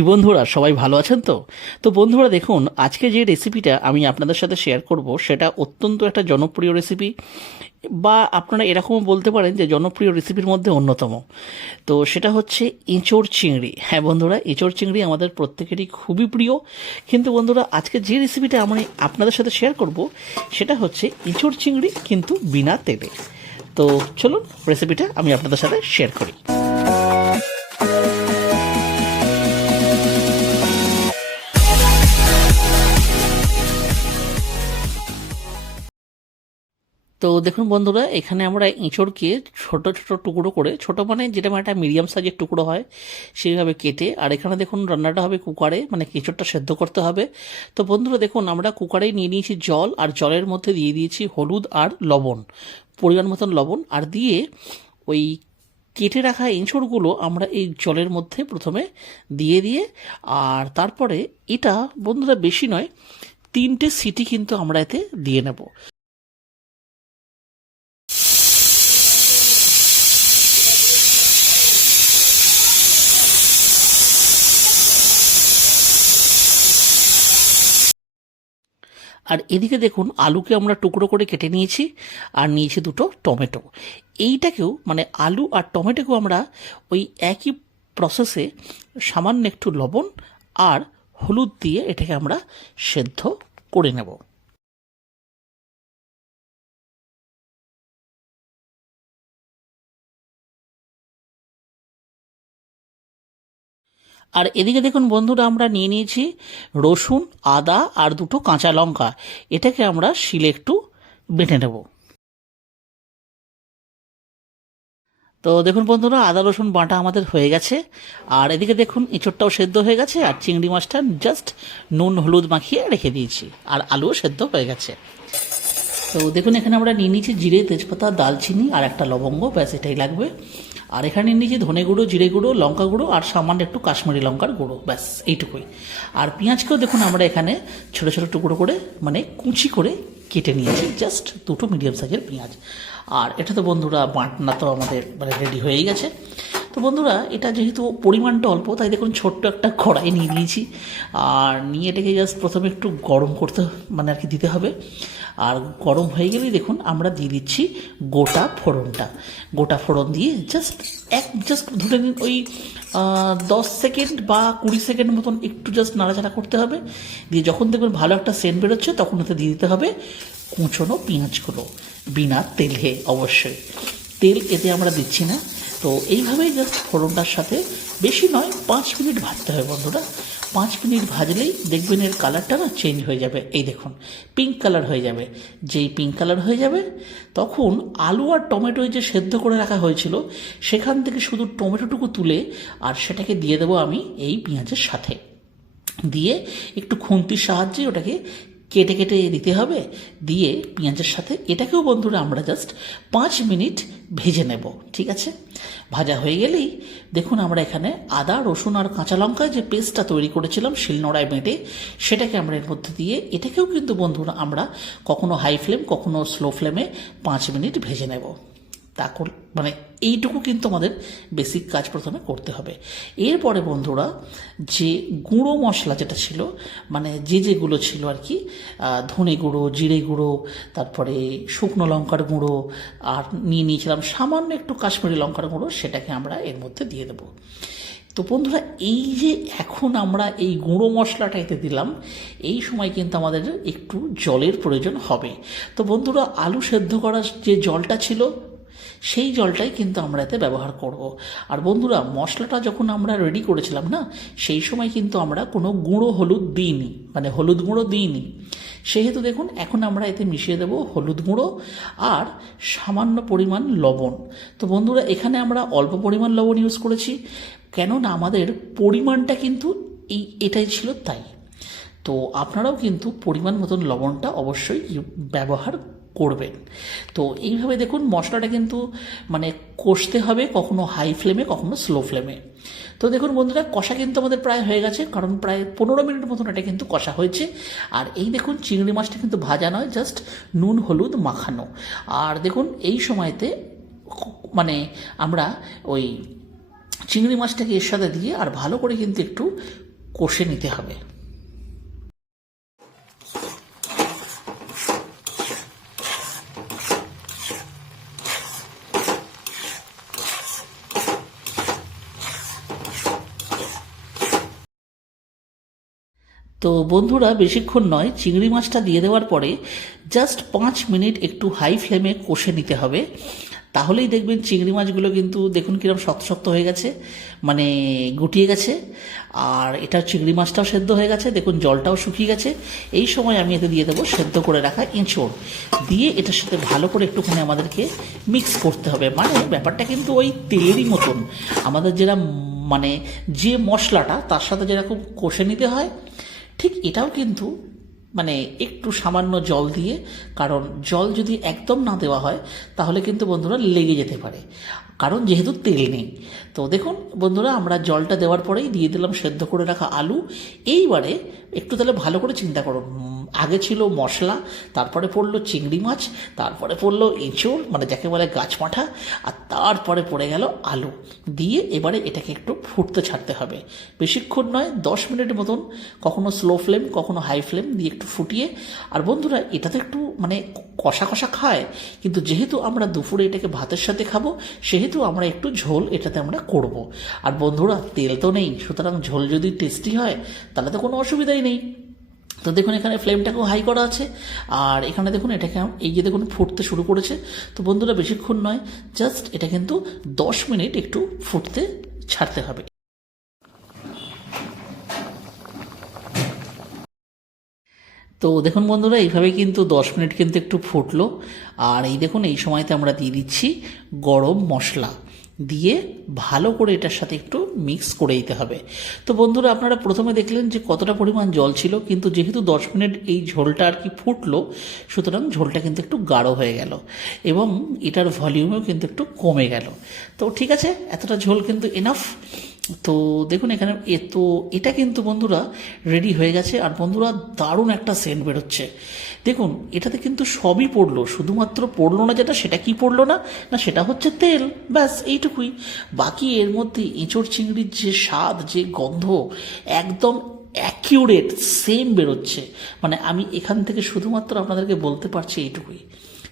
কি বন্ধুরা, সবাই ভালো আছেন তো? তো বন্ধুরা দেখুন, আজকে যে রেসিপিটা আমি আপনাদের সাথে শেয়ার করব সেটা অত্যন্ত একটা জনপ্রিয় রেসিপি, বা আপনারা এরকমও বলতে পারেন যে জনপ্রিয় রেসিপির মধ্যে অন্যতম। তো সেটা হচ্ছে এঁচোড় চিংড়ি। হ্যাঁ বন্ধুরা, এঁচোড় চিংড়ি আমাদের প্রত্যেকেরই খুবই প্রিয়। কিন্তু বন্ধুরা, আজকে যে রেসিপিটা আমি আপনাদের সাথে শেয়ার করব সেটা হচ্ছে এঁচোড় চিংড়ি, কিন্তু বিনা তেলে। তো চলুন রেসিপিটা আমি আপনাদের সাথে শেয়ার করি। তো দেখুন বন্ধুরা, এখানে আমরা এঁচড়কে ছোট ছোট টুকরো করে, ছোট মানে যেটা একটা মিডিয়াম সাইজের টুকরো হয় সেইভাবে কেটে, আর এখানে দেখুন রান্নাটা হবে কুকারে, মানে এঁচড়টা সেদ্ধ করতে হবে। তো বন্ধুরা দেখুন, আমরা কুকারে নিয়ে নিয়েছি জল, আর জলের মধ্যে দিয়ে দিয়েছি হলুদ আর লবণ, পরিমাণ মতন লবণ, আর দিয়ে ওই কেটে রাখা এঁচড়গুলো আমরা এই জলের মধ্যে প্রথমে দিয়ে দিয়ে, আর তারপরে এটা বন্ধুরা বেশি নয়, 3টে সিটি কিন্তু আমরা এতে দিয়ে নেব। আর এদিকে দেখুন, আলুকে আমরা টুকরো করে কেটে নিয়েছি, আর নিয়েছি দুটো টমেটো। এইটাকেও মানে আলু আর টমেটোকেও আমরা ওই একই প্রসেসে সামান্য একটু লবণ আর হলুদ দিয়ে এটাকে আমরা সেদ্ধ করে নেব। আর এদিকে দেখুন বন্ধুরা, আমরা নিয়ে নিয়েছি রসুন, আদা আর দুটো কাঁচা লঙ্কা। এটাকে আমরা শিলে একটু বেটে নেব। তো দেখুন বন্ধুরা, আদা রসুন বাটা আমাদের হয়ে গেছে। আর এদিকে দেখুন, এঁচোড়টাও সেদ্ধ হয়ে গেছে, আর চিংড়ি মাছটা জাস্ট নুন হলুদ মাখিয়ে রেখে দিয়েছি, আর আলুও সেদ্ধ হয়ে গেছে। তো দেখুন, এখানে আমরা নিয়ে নিয়েছি জিরে, তেজপাতা, দালচিনি আর একটা লবঙ্গ, ব্যাস এটাই লাগবে। আর এখানে নিয়ে নিয়েছি ধনে গুঁড়ো, জিরে গুঁড়ো, লঙ্কা গুঁড়ো আর সামান্য একটু কাশ্মীরি লঙ্কার গুঁড়ো, ব্যাস এইটুকুই। আর পেঁয়াজকেও দেখুন আমরা এখানে ছোটো ছোটো টুকরো করে, মানে কুচি করে কেটে নিয়েছি, জাস্ট দুটো মিডিয়াম সাইজের পেঁয়াজ। আর এটা তো বন্ধুরা বাটনা তো আমাদের মানে রেডি হয়েই গেছে। তো বন্ধুরা, এটা যেহেতু পরিমাণটা অল্প, তাই দেখুন ছোট্ট একটা কড়াই নিয়ে নিয়েছি, আর নিয়ে এটাকে জাস্ট প্রথমে একটু গরম করতে মানে আর কি দিতে হবে। আর গরম হয়ে গেলেই দেখুন আমরা দিয়ে দিচ্ছি গোটা ফোড়নটা। গোটা ফোড়ন দিয়ে জাস্ট ধরে নিন ওই 10 সেকেন্ড বা 20 সেকেন্ড মতন একটু জাস্ট নাড়াচাড়া করতে হবে। দিয়ে যখন দেখবেন ভালো একটা সেন্ট বেরোচ্ছে, তখন ওতে দিয়ে দিতে হবে কুচনো পেঁয়াজগুলো, বিনা তেলে অবশ্যই। তেল এতে আমরা দিচ্ছি না। তো এইভাবেই জাস্ট ফোড়নটার সাথে বেশি নয় 5 মিনিট ভাজতে হবে বন্ধুরা। 5 মিনিট ভাজলেই দেখবেন এর কালারটা না চেঞ্জ হয়ে যাবে। এই দেখুন, পিঙ্ক কালার হয়ে যাবে। যেই পিঙ্ক কালার হয়ে যাবে, তখন আলু আর টমেটো যে সেদ্ধ করে রাখা হয়েছিল, সেখান থেকে শুধু টমেটোটুকু তুলে আর সেটাকে দিয়ে দেবো আমি এই পেঁয়াজের সাথে। দিয়ে একটু খুন্তির সাহায্যে ওটাকে কেটে কেটে দিতে হবে। দিয়ে পেঁয়াজের সাথে এটাকেও বন্ধুরা আমরা জাস্ট 5 মিনিট ভেজে নেব, ঠিক আছে? ভাজা হয়ে গেলেই দেখুন, আমরা এখানে আদা রসুন আর কাঁচা লঙ্কা যে পেস্টটা তৈরি করেছিলাম শিলনোড়ায় বেটে, সেটাকে আমরা এর মধ্যে দিয়ে, এটাকেও কিন্তু বন্ধুরা আমরা কখনো হাই ফ্লেম কখনো স্লো ফ্লেমে 5 মিনিট ভেজে নেব। মানে এইটুকু কিন্তু আমাদের বেসিক কাজ প্রথমে করতে হবে। এরপরে বন্ধুরা, যে গুঁড়ো মশলা যেটা ছিল, মানে যেগুলো ছিল আর কি, ধনে গুঁড়ো, জিরে গুঁড়ো, তারপরে শুকনো লঙ্কার গুঁড়ো, আর নিয়ে নিয়েছিলাম সামান্য একটু কাশ্মীরি লঙ্কার গুঁড়ো, সেটাকে আমরা এর মধ্যে দিয়ে দেবো। তো বন্ধুরা, এই যে এখন আমরা এই গুঁড়ো মশলাটা এতে দিলাম, এই সময় কিন্তু আমাদের একটু জলের প্রয়োজন হবে। তো বন্ধুরা, আলু সেদ্ধ করার যে জলটা ছিল, সেই জলটাই কিন্তু আমরা এতে ব্যবহার করব। আর বন্ধুরা, মশলাটা যখন আমরা রেডি করেছিলাম না, সেই সময় কিন্তু আমরা কোনো গুঁড়ো হলুদ দিইনি, মানে হলুদ গুঁড়ো দিইনি। সেহেতু দেখুন, এখন আমরা এতে মিশিয়ে দেব হলুদ গুঁড়ো আর সামান্য পরিমাণ লবণ। তো বন্ধুরা, এখানে আমরা অল্প পরিমাণ লবণ ইউজ করেছি, কেননা আমাদের পরিমাণটা কিন্তু এটাই ছিল তাই। তো আপনারাও কিন্তু পরিমাণ মতন লবণটা অবশ্যই ব্যবহার করবেন। তো এইভাবে দেখুন, মশলাটা কিন্তু মানে কষতে হবে, কখনো হাই ফ্লেমে কখনো স্লো ফ্লেমে। তো দেখুন বন্ধুরা, কষা কিন্তু আমাদের প্রায় হয়ে গেছে, কারণ প্রায় 15 মিনিট মতন এটা কিন্তু কষা হয়েছে। আর এই দেখুন, চিংড়ি মাছটা কিন্তু ভাজা নয়, জাস্ট নুন হলুদ মাখানো। আর দেখুন, এই সময়তে মানে আমরা ওই চিংড়ি মাছটাকে এর সাথে দিয়ে আর ভালো করে কিন্তু একটু কষে নিতে হবে। তো বন্ধুরা বেশিক্ষণ নয়, চিংড়ি মাছটা দিয়ে দেওয়ার পরে জাস্ট 5 মিনিট একটু হাই ফ্লেমে কষে নিতে হবে। তাহলেই দেখবেন চিংড়ি মাছগুলো কিন্তু দেখুন কিরকম শক্ত শক্ত হয়ে গেছে, মানে গুটিয়ে গেছে। আর এটা চিংড়ি মাছটাও সেদ্ধ হয়ে গেছে, দেখুন জলটাও শুকিয়ে গেছে। এই সময় আমি এতে দিয়ে দেবো সেদ্ধ করে রাখা এঁচোড়, দিয়ে এটার সাথে ভালো করে একটুখানি আমাদেরকে মিক্স করতে হবে। মানে ব্যাপারটা কিন্তু ওই তেলেরই মতন, আমাদের যেটা মানে যে মশলাটা তার সাথে যেরকম কষে নিতে হয়, ঠিক এটাও কিন্তু মানে একটু সামান্য জল দিয়ে, কারণ জল যদি একদম না দেওয়া হয় তাহলে কিন্তু বন্ধুরা লেগে যেতে পারে, কারণ যেহেতু তেল নেই। তো দেখুন বন্ধুরা, আমরা জলটা দেওয়ার পরেই দিয়ে দিলাম সেদ্ধ করে রাখা আলু। এইবারে একটু তাহলে ভালো করে চিন্তা করুন, আগে ছিল মশলা, তারপরে পড়লো চিংড়ি মাছ, তারপরে পড়লো এঁচোড় মানে যাকে বলে গাছপাঁঠা, আর তারপরে পড়ে গেল আলু দিয়ে এবারে এটাকে একটু ফুটতে ছাড়তে হবে। বেশিক্ষণ নয়, 10 মিনিট মতন, কখনো স্লো ফ্লেম কখনো হাই ফ্লেম দিয়ে একটু ফুটিয়ে। আর বন্ধুরা এটা তো একটু মানে কষা কষা খায়, কিন্তু যেহেতু আমরা দুপুরে এটাকে ভাতের সাথে খাবো সেহেতু আমরা একটু ঝোল এটাতে আমরা করব। আর বন্ধুরা তেল তো নেই, সুতরাং ঝোল যদি টেস্টি হয় তাহলে তো কোনো অসুবিধাই নেই। তো দেখুন এখানে ফ্লেমটাকেও হাই করা আছে, আর এখানে দেখুন এটাকে এই যে দেখুন ফুটতে শুরু করেছে। তো বন্ধুরা বেশিক্ষণ নয়, জাস্ট এটা কিন্তু 10 মিনিট একটু ফুটতে ছাড়তে হবে। তো দেখুন বন্ধুরা এইভাবে কিন্তু 10 মিনিট কিন্তু একটু ফুটলো। আর এই দেখুন এই সময়তে আমরা দিয়ে দিচ্ছি গরম মশলা, দিয়ে ভালো করে এটার সাথে একটু মিক্স করে দিতে হবে। তো বন্ধুরা আপনারা প্রথমে দেখলেন যে কতটা পরিমাণ জল ছিল, কিন্তু যেহেতু 10 মিনিট এই ঝোলটা আর কি ফুটলো, সুতরাং ঝোলটা কিন্তু একটু গাঢ় হয়ে গেল এবং এটার ভলিউমও কিন্তু একটু কমে গেল। তো ঠিক আছে, এতটা ঝোল কিন্তু এনাফ। তো দেখুন এখানে তো এটা কিন্তু বন্ধুরা রেডি হয়ে গেছে। আর বন্ধুরা দারুণ একটা সেন্ট বেরোচ্ছে। দেখুন এটাতে কিন্তু সবই পড়লো, শুধুমাত্র পড়লো না যেটা, সেটা কি পড়লো না, না সেটা হচ্ছে তেল, ব্যাস এইটুকুই। বাকি এর মধ্যে এঁচোড় চিংড়ির যে স্বাদ, যে গন্ধ, একদম অ্যাকিউরেট সেম বেরোচ্ছে। মানে আমি এখান থেকে শুধুমাত্র আপনাদেরকে বলতে পারছি এইটুকুই।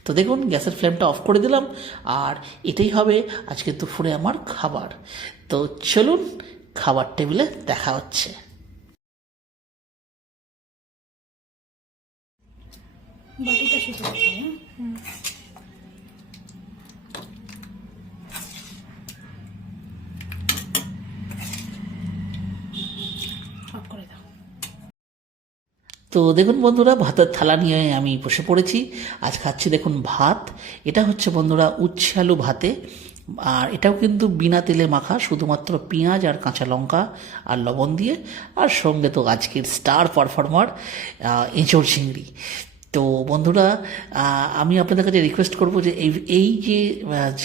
তো দেখুন গ্যাসের ফ্লেমটা অফ করে দিলাম, আর এটাই হবে আজকে দুপুরে আমার খাবার। তো চলুন খাবার টেবিলে দেখা হচ্ছে। বাটিটা শুধু অফ করে দাও। তো দেখুন বন্ধুরা ভাতের থালা নিয়ে আমি বসে পড়েছি। আজ খাচ্ছি দেখুন ভাত। এটা হচ্ছে বন্ধুরা উচ্ছে আলু ভাতে, আর এটাও কিন্তু বিনা তেলে মাখা, শুধুমাত্র পেঁয়াজ আর কাঁচা লঙ্কা আর লবণ দিয়ে। আর সঙ্গে তো আজকের স্টার পারফর্মার এঁচোড় চিংড়ি। তো বন্ধুরা আমি আপনাদের কাছে রিকোয়েস্ট করব যে এই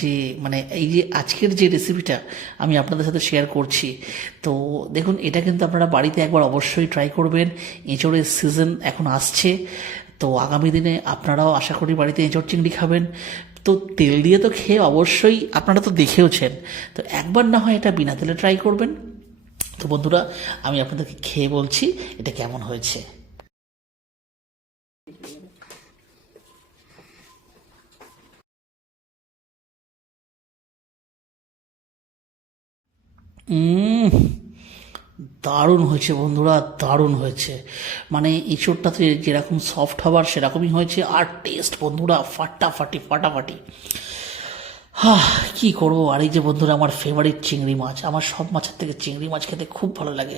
যে মানে এই যে আজকের যে রেসিপিটা আমি আপনাদের সাথে শেয়ার করছি, তো দেখুন এটা কিন্তু আপনারা বাড়িতে একবার অবশ্যই ট্রাই করবেন। এঁচোড়ের সিজন এখন আসছে, তো আগামী দিনে আপনারাও আশা করি বাড়িতে এঁচোড় চিংড়ি খাবেন। তো তেল দিয়ে তো খেয়ে অবশ্যই আপনারা তো দেখেওছেন, তো একবার না হয় এটা বিনা তেলে ট্রাই করবেন। তো বন্ধুরা আমি আপনাদেরকে খেয়ে বলছি এটা কেমন হয়েছে। দারুণ হয়েছে বন্ধুরা, দারুণ হয়েছে। মানে এঁচোড়টাতে যেরকম সফট হবার সেরকমই হয়েছে, আর টেস্ট বন্ধুরা ফাটাফাটি ফাটাফাটি। কী করবো। আর এই যে বন্ধুরা আমার ফেভারিট চিংড়ি মাছ, আমার সব মাছের থেকে চিংড়ি মাছ খেতে খুব ভালো লাগে।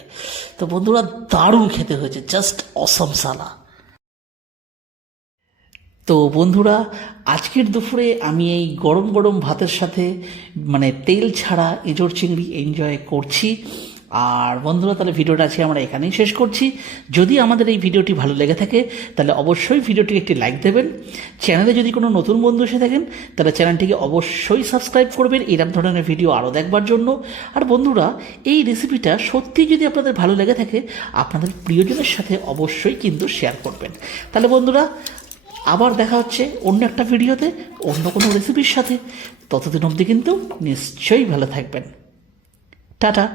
তো বন্ধুরা দারুণ খেতে হয়েছে, জাস্ট অসম সালা। তো বন্ধুরা আজকের দুপুরে আমি এই গরম গরম ভাতের সাথে মানে তেল ছাড়া এঁচোড় চিংড়ি এনজয় করছি। আর বন্ধুরা তাহলে ভিডিওটা আজকে আমরা এখানেই শেষ করছি। যদি আমাদের এই ভিডিওটি ভালো লেগে থাকে তাহলে অবশ্যই ভিডিওটিকে একটি লাইক দেবেন। চ্যানেলে যদি কোনো নতুন বন্ধু এসে থাকেন তাহলে চ্যানেলটিকে অবশ্যই সাবস্ক্রাইব করবেন এরকম ধরনের ভিডিও আরও দেখবার জন্য। আর বন্ধুরা এই রেসিপিটা সত্যি যদি আপনাদের ভালো লেগে থাকে আপনাদের প্রিয়জনের সাথে অবশ্যই কিন্তু শেয়ার করবেন। তাহলে বন্ধুরা আবার দেখা হচ্ছে অন্য একটা ভিডিওতে অন্য কোনো রেসিপির সাথে। ততদিন অবধি কিন্তু নিশ্চয়ই ভালো থাকবেন। টাটা।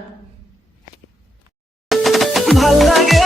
ভাল লাগে